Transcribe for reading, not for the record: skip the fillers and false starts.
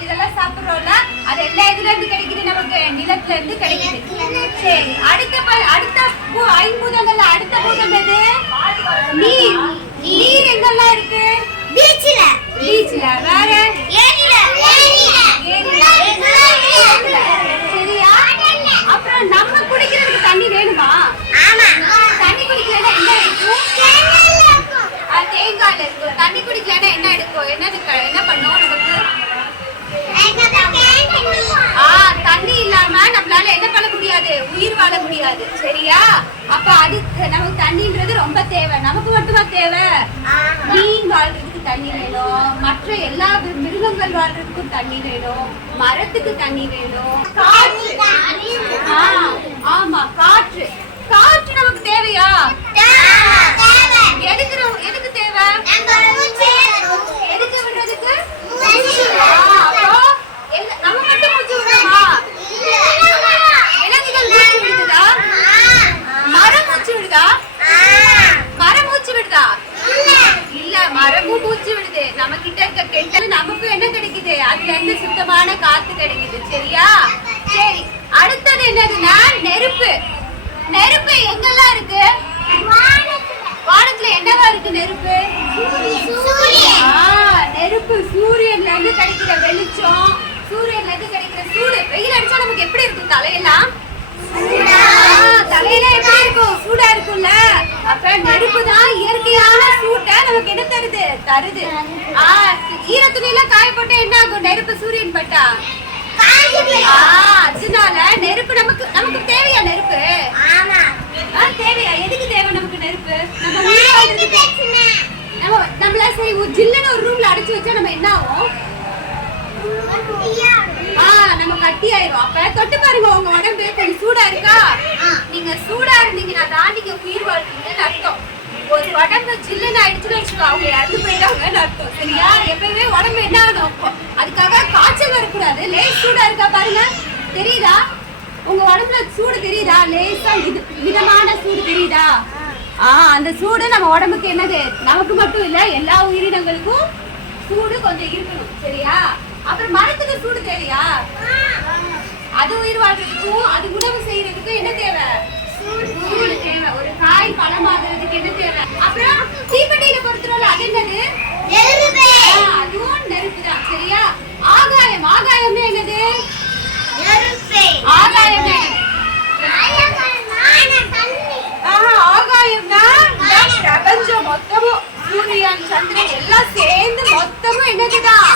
இதெல்லாம் சாப்பிடுறோம்ல அது எல்லா இதுல இருந்து கிடைக்குது, நமக்கு நிலத்துல இருந்து கிடைக்குது. சரி, அடுத்த ஐம்பூதங்கள்ல அடுத்த பூதம் எது? நீர். நீர் எங்கெல்லாம் இருக்கு? பீச்ல. வேற? ஏரியில. சரியா? அப்புறம் நம்ம குடிக்கிறதுக்கு தண்ணி வேணுமா? தண்ணி குடிக்கலன்னா என்ன இருக்கும்? தேங்காய்ல இருக்கும். தண்ணி குடிக்கலன்னா என்ன எடுக்கும்? என்ன பண்ணும் நமக்கு? தண்ணி இல்லாம நம்மளால என்ன பண்ண முடியாது? உயிர் வாழ முடியாது. சரியா? அப்ப அதுக்கு நமக்கு தண்ணின்றது ரொம்ப தேவை. நமக்கு மட்டுமா தேவை? மீன் வாழ்றதுக்கு தண்ணி வேணும், மற்ற எல்லா மிருகங்கள் வாழ்றதுக்கும் தண்ணி வேணும், மரத்துக்கு தண்ணி வேணும், ஆமா காற்று. காற்று நமக்கு தேவையா? எதுக்கு தேவை? எதுக்கு விடுறதுக்கு? நம்ம மட்டும் மூச்சு விடுறோமா? விலங்குகள் மூச்சு விடுதா? மரம் மூச்சு விடுதா? மரம் மூச்சு விடுதா? இல்ல, மரமும் மூச்சு விடுது. நம்ம கிட்ட இருக்க கெட்டது நமக்கு என்ன கிடைக்குது? அதுல இருந்து சுத்தமான காத்து கிடைக்குது. சரியா? சரி, அடுத்தது என்னதுன்னா நெருப்பு. நெருப்பு எங்கெல்லாம் இருக்கு? வானத்துல என்னவா இருக்கு நெருப்பு? நெருப்பு சூரியன்ல இருந்து கிடைக்கிற வெளிச்சம், சூரியன்ல இருந்து கிடைக்கிற சூடு. வெயில் அடிச்சா நமக்கு எப்படி இருக்கும்? தலையெல்லாம் எப்படி இருக்கும்? சூடா இருக்கும்ல. அப்ப நெருப்பு தான் இயற்கையான சூட்டை நமக்கு என்ன தருது? ஈரத்துணியில காய போட்டு என்ன ஆகும்? நெருப்பு சூரியன் பட்டா அதனால நெருப்பு நமக்கு தேவையா? நெருப்பு தேவையா? எதுக்கு தேவை நமக்கு நெருப்பு? நம்மள சரி ஒரு ஜில்லுன்னு ஒரு ரூம்ல அடைச்சு வச்சா நம்ம என்ன ஆகும்? நம்ம கட்டி ஆயிரும். அப்ப தொட்டு பாருங்க, உங்க உடம்பு கொஞ்சம் சூடா இருக்கா? நீங்க சூடா இருந்தீங்கன்னா தான் நீங்க உயிர் வாழ்றீங்கன்னு அர்த்தம். ஒரு உடம்பு ஜில்லுன்னு ஆயிடுச்சுன்னு வச்சுக்கோ, அவங்க இறந்து போயிட்டாங்கன்னு அர்த்தம். சரியா? எப்பவுமே உடம்பு என்ன ஆகணும்? அதுக்காக காய்ச்சல் வரக்கூடாது. லேஸ் சூடா இருக்கா பாருங்க, தெரியுதா? உங்க உடம்புல சூடு தெரியுதா? லேசா மிதமான சூடு தெரியுதா? அந்த சூடு நம்ம உடம்புக்கு என்னது? நமக்கு மட்டும் இல்ல, எல்லா உயிரினங்களுக்கும் சூடு கொஞ்சம் இருக்கணும். சரியா? அப்புறம் மரத்துக்கு சூடு தேவையா? அது உயிர் வாழ்றதுக்கும் அது உணவு செய்யறதுக்கும் என்ன தேவை? சூடு தேவை. ஒரு காய் பழமாகிறதுக்கு என்ன தேவை? அப்புறம் தீப்பெட்டியில பொறுத்துறோம்ல, அது என்னது? நெருப்பு. அதுவும் நெருப்பு தான். சரியா? ஆகாயம். ஆகாயம்னா என்னது? நெருப்பு. ஆகாயம் ஆகாயம்னா பிரபஞ்சம் மொத்தமும், சூரியன் சந்திரன் எல்லாம் சேர்ந்து மொத்தமும் என்னதுதான்?